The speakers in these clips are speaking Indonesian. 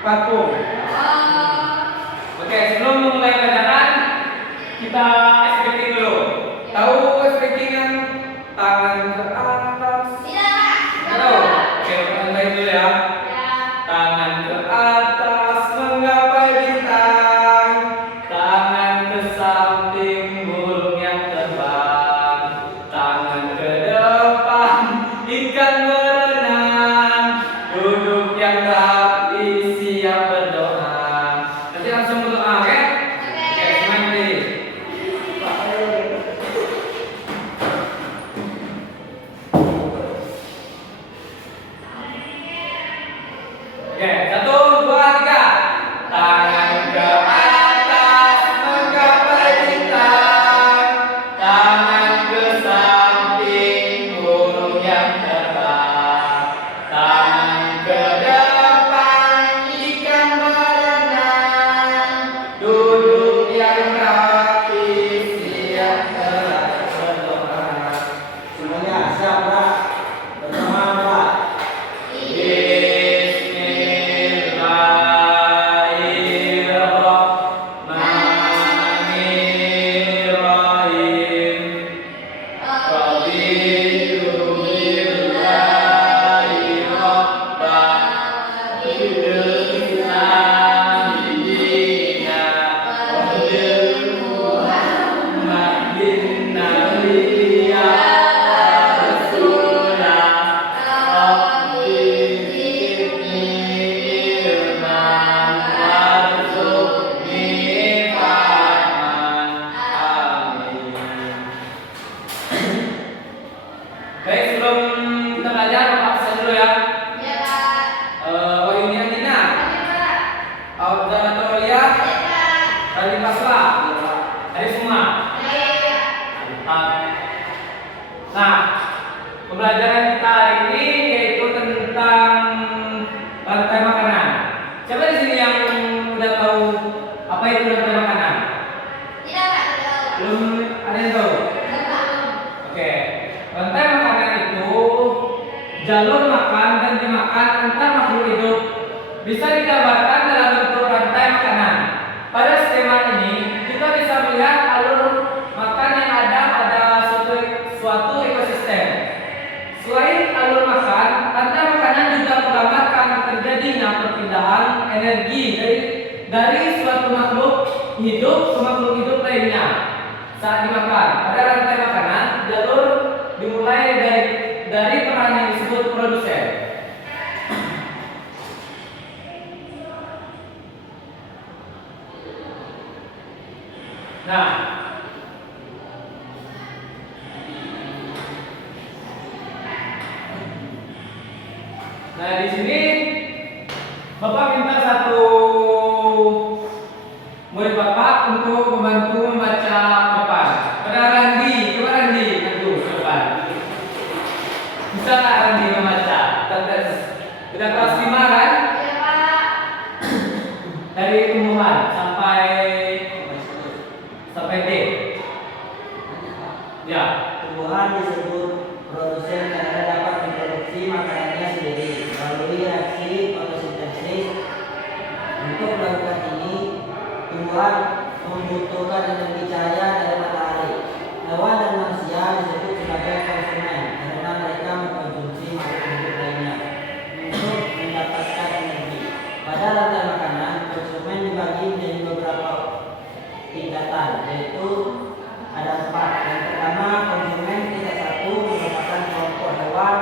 Vakum. Oke, sebelum memulai pelajaran kita stretching dulu. Tahu stretching yang tangan ke atas? Tahu? Oke, mulai dulu ya. Tangan ke atas menggapai bintang, tangan ke samping burung yang terbang, tangan ke depan ikan berenang, duduk yang rapi siap berdoa. Nanti langsung berdoa, oke? Oke, semuanya nih. Oke, 1, 2, 3. Tangan ke atas menggapai bintang, tangan ke samping burung yang terbang, tangan ke depan ikan berenang, duduk yang rapi siap berdoa. Semuanya siap, Pak? Berdoa, Pak. Baik, sebelum kita belajar, Bapak pesan dulu ya. Wahyuni Andina, Audara Tolia, Rani Pasla, hari semua. Nah, pembelajaran kita hari ini yaitu tentang rantai makanan. Siapa di sini yang udah tahu apa itu rantai makanan? Belum ada yang tahu? Oke, rantai makanan itu jalur makan dan dimakan antar makhluk hidup. Bisa digambarkan dalam bentuk rantai makanan. Pada skema ini, kita bisa melihat alur makan yang ada pada suatu ekosistem. Selain alur makan, rantai makanan juga menggambarkan terjadinya perpindahan energi dari suatu makhluk hidup ke makhluk hidup lainnya. Saat dimakan, pada rantai makanan, jalur dimulai dari peran yang disebut produsen. Nah, di sini Bapak minta satu murid Bapak untuk membantu membaca depan. Pada Randi, coba Randi, aduh, depan. Bisa nggak Randi membaca? Kita kelas 5 kan? Dari tumbuhan sampai D. Ya. Tumbuhan disebut produsen karena dapat memproduksi makanannya sendiri melalui reaksi fotosintesis. Untuk melakukan ini, tumbuhan membutuhkan energi cahaya dari matahari. Hewan dan manusia disebut sebagai konsumen karena mereka mengkonsumsi makhluk hidup lainnya untuk mendapatkan energi. Pada rantai makanan, konsumen dibagi menjadi beberapa tingkatan, yaitu ada 4. Yang pertama, konsumen tingkat 1 merupakan kelompok hewan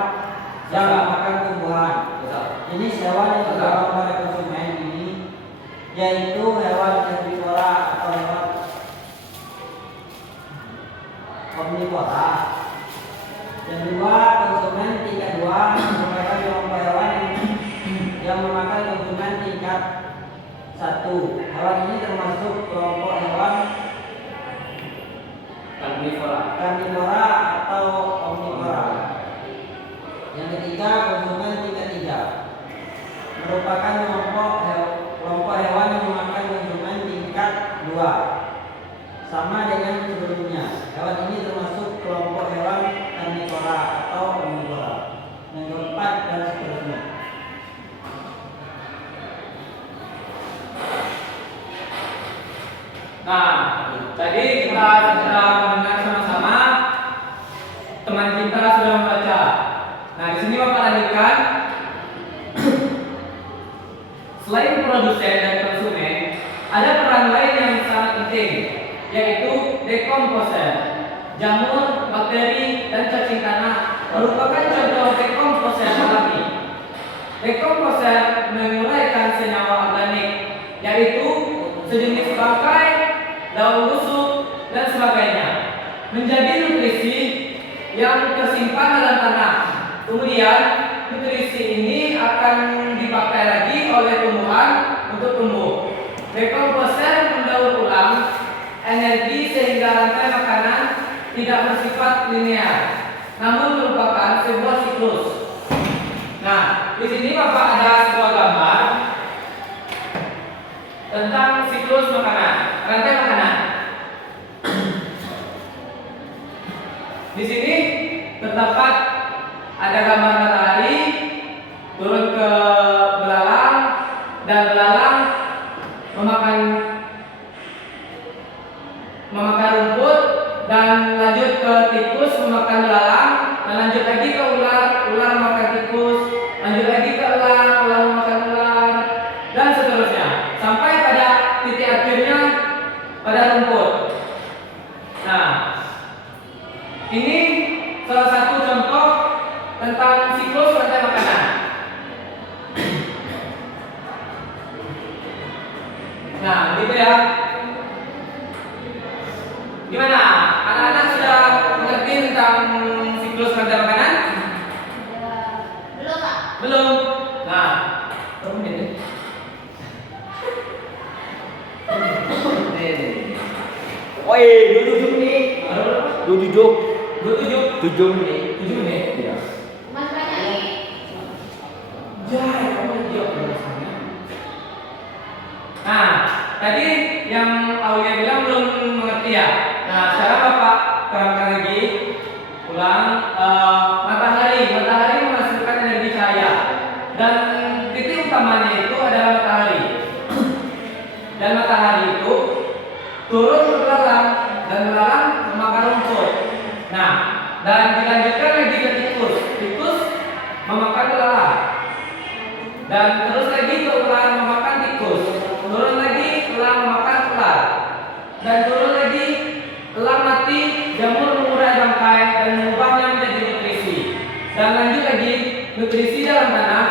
yang memakan tumbuhan. Jenis hewan yang tergolong pada konsumen ini yaitu hewan herbivora atau hewan omnivora. Yang kedua, konsumen tingkat 2 merupakan kelompok hewan yang memakan konsumen tingkat 1. Hewan ini termasuk kelompok hewan karnivora atau omnivora. Yang ketiga, konsumen tingkat 3 merupakan kelompok hewan yang memakan konsumen tingkat 2. Sama dengan sebelumnya, hewan ini termasuk kelompok hewan karnivora atau omnivora. Yang keempat dan seterusnya. Tadi kita sudah mendengar sama-sama, teman kita sudah membaca. Nah, di sini Bapak lanjutkan. Selain produsen dan konsumen, ada peran lain yang sangat penting, yaitu dekomposer. Jamur, bakteri, dan cacing tanah merupakan contoh dekomposer alami. Dekomposer menguraikan senyawa organik, yaitu sejenis bangkai, daun busuk, dan sebagainya, menjadi nutrisi yang tersimpan dalam tanah. Kemudian, nutrisi ini akan dipakai lagi oleh tumbuhan untuk tumbuh. Dekomposer mendaur ulang energi sehingga rantai makanan tidak bersifat linear, namun merupakan sebuah siklus. Nah, di sini Bapak ada sebuah gambar tentang siklus makanan, rantai makanan. Di sini terdapat ada gambar matahari turun ke belalang dan belalang memakan rumput dan lanjut ke tikus memakan belalang dan lanjut lagi ke ular, ular memakan tikus, lanjut lagi ke ular, ular memakan ular, dan seterusnya sampai pada titik akhirnya pada rumput. Nah, ini salah satu contoh tentang siklus rantai makanan. Nah, gitu ya. Gimana? Anak-anak sudah mengerti tentang siklus rantai makanan? Belum, Pak. Belum. Nah, kamu gini. Woi, duduk nih. Duduk. 27. 7 menit. 7 menit. Iya. Mas banyak nih. Jai, kamu jawab alasannya. Nah, tadi yang Aulia bilang belum mengerti ya. Nah, sekarang Bapak terangkan lagi ulang. Matahari menghasilkan energi cahaya dan titik utamanya itu adalah matahari. Dan matahari itu turun ke belalang dan belalang memakan rumput. Nah, dan dilanjutkan lagi ke tikus. Tikus memakan belalang. Dan terus lagi ke ular memakan tikus. Turun lagi ular memakan ular. Dan turun lagi elang mati, jamur mengurai bangkai dan mengubahnya menjadi nutrisi. Dan lanjut lagi nutrisi dalam tanah,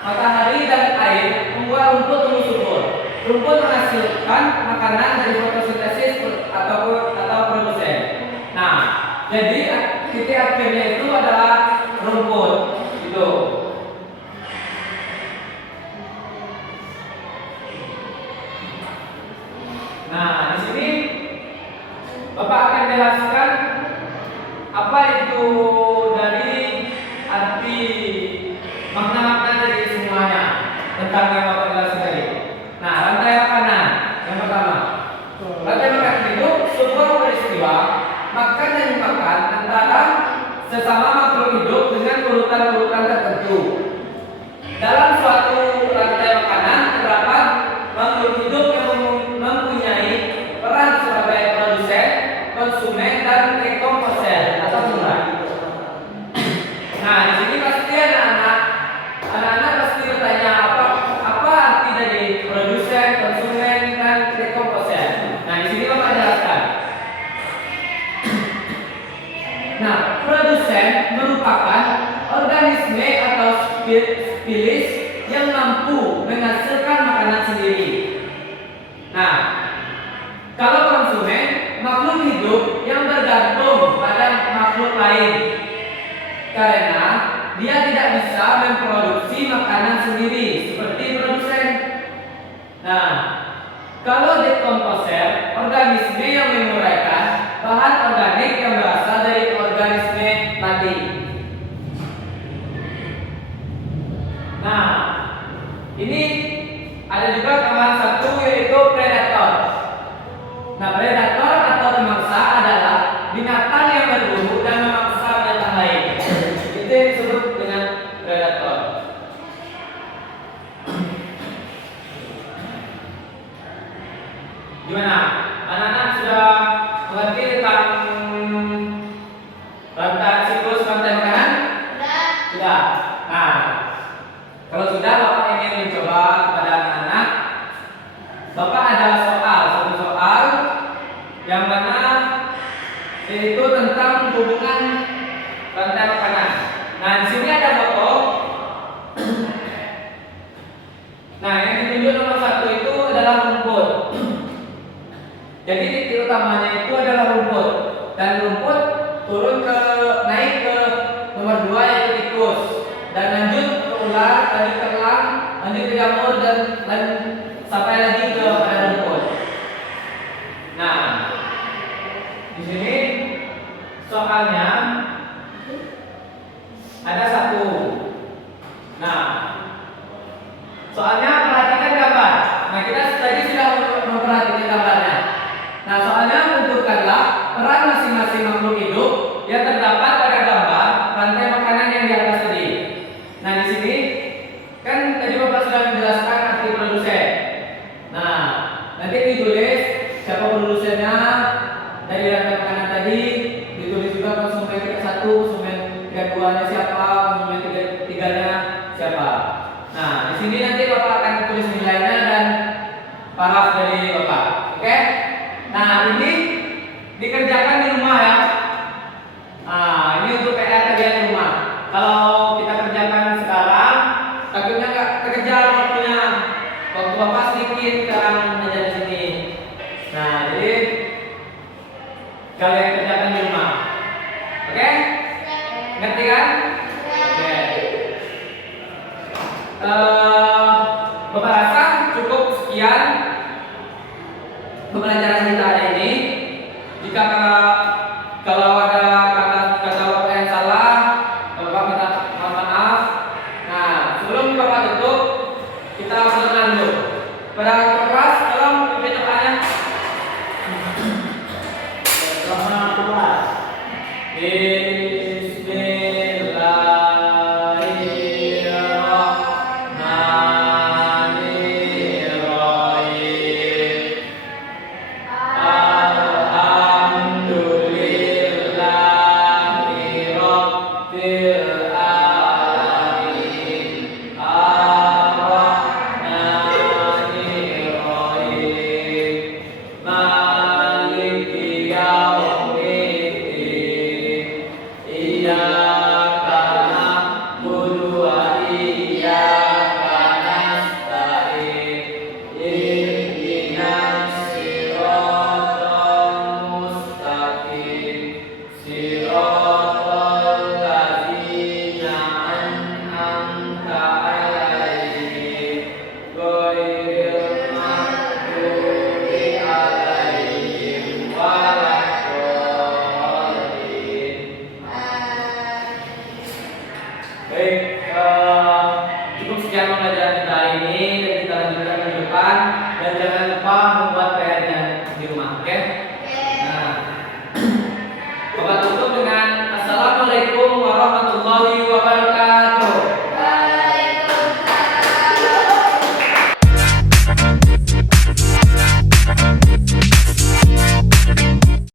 matahari dan air membuat rumput tumbuh subur. Rumput menghasilkan makanan dari fotosintesis atau produsen. Nah, jadi titik akhirnya itu adalah rumput. Gitu. Nah, di sini Bapak akan jelaskan apa itu dari arti makna-makna dari semuanya tentang yang Bapak jelaskan tadi. Nah, rantai makanan yang pertama. Rantai makanan itu sebuah peristiwa makan dan dimakan antara sesama makhluk hidup dengan urutan-urutan tertentu. Dalam suatu rantai makanan terdapat makhluk hidup yang mempunyai peran sebagai produsen, konsumen, dan dekomposer atau mulai. Nah, di sini pasti anak-anak pasti bertanya apa arti dari produsen, konsumen, dan dekomposer. Nah, di sini Bapak jelaskan. Nah, produsen merupakan organisme atau spesies yang mampu menghasilkan makanan sendiri. Nah, kalau konsumen, makhluk hidup yang bergantung pada makhluk lain karena dia tidak bisa memproduksi makanan sendiri seperti produsen. Nah, kalau dekomposer, organisme yang menguraikan bahan organik yang berasal dari organisme tadi. Nah, ini ada juga tambahan satu yaitu predator. Nah, predator atau pemangsa adalah binatang yang berburu dan memangsa binatang lain. Itu yang disebut dengan predator. Gimana? Anak-anak sudah mengerti tentang siklus rantai makanan? Sudah. Nah, kalau sudah Bapak ingin mencoba kepada anak-anak, Bapak ada satu soal yang mana yaitu tentang hubungan rantai makanan. Nah, di sini ada foto. Nah, yang ditunjuk nomor 1 itu adalah rumput. Jadi titik utamanya itu adalah rumput, dan rumput naik ke nomor 2 yaitu tikus, dan lanjut ke ular, lanjut ke elang, lanjut ke jamur, dan sampai lagi ke pada rumput. Nah, di sini soalnya ada satu. Nah, soalnya perhatikan gambar. Nah, kita tadi sudah memperhatikan gambarnya. Nah, soalnya tentukanlah peran masing-masing makhluk hidup yang terdapat pada gambar rantai makanan yang di atas tadi. Nah, di sini kan tadi Bapak sudah menjelaskan arti produsen. Nah, nanti ditulis siapa produsennya dari rantai makanan tadi, ditulis juga konsumen tingkat 1, konsumen tingkat 2-nya siapa, konsumen tingkat 3-nya siapa. Nah, di sini nanti Bapak akan tulis nilainya dan paraf dari Bapak. Oke? Nah, ini dikerjakan di rumah ya. Nah, ini untuk PR kerjaan di rumah. Kalau kita kerjakan sekarang, takutnya nggak terkejar waktunya. Waktu Bapak sedikit sekarang ada di sini. Nah, jadi kalian kerjakan di rumah. Oke? Ngerti kan? Oke. Bapak rasa cukup sekian pembelajaran kita hari ini. Jika kalau ada kata Bapak yang salah, Bapak minta maaf. Nah, sebelum Bapak tutup, kita berdoa dulu. Pada kelas, tolong pimpin doanya. Cukup sekian pembelajaran kita hari ini, dan kita lanjutkan ke depan. Dan jangan